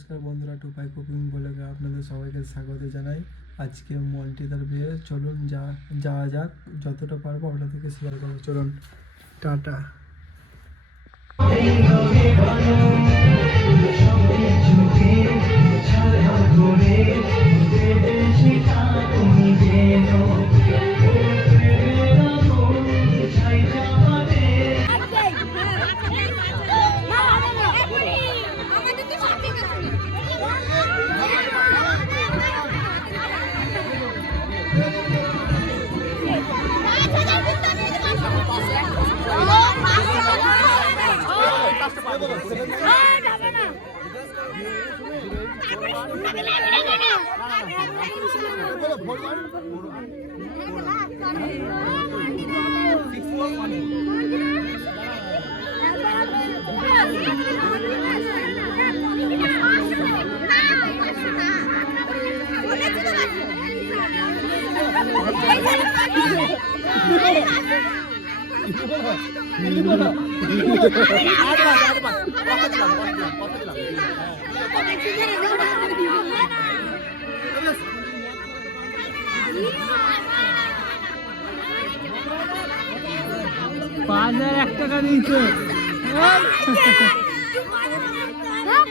নমস্কার বন্ধুরা, টুপাই কুকিং ব্লগে আপনাদের সবাইকে স্বাগত জানাই। আজকে মল্টিদার বিয়ে, চলুন যাওয়া যাক। যতটা পারবো আপনাদেরকে শেয়ার করবো। চলুন, টাটা। টাকা দিয়েছে,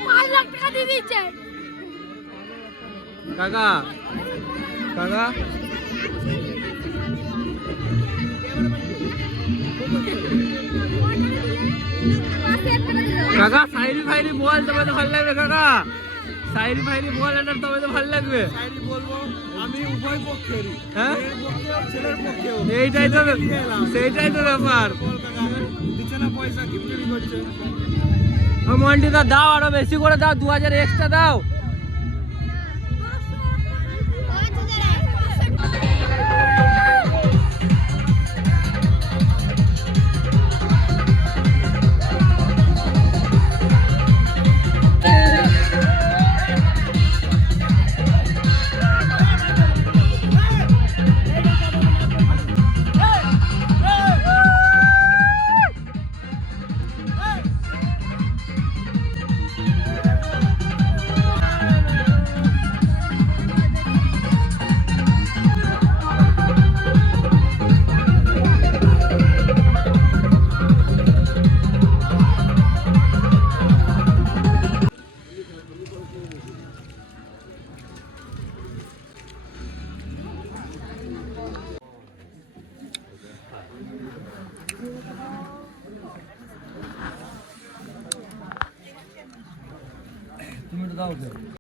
5 লাখ টাকা দিয়ে দিচ্ছে কাকা। কাকা কাকা শায়রি ফায়রি বল, তবে তো ভালো লাগবে। কাকা শায়রি ফায়রি বল, এটা তবে তো ভালো লাগবে। শায়রি বলবো আমি উভয় পক্ষেরই, হ্যাঁ ছেলের পক্ষেও। সেইটাই তো ব্যাপার। বিছানা পয়সা কিপটেরি করছে। মন্টিদা দাও, আরো বেশি করে দাও, 2000 এক্সট্রা দাও। তুমি দাও।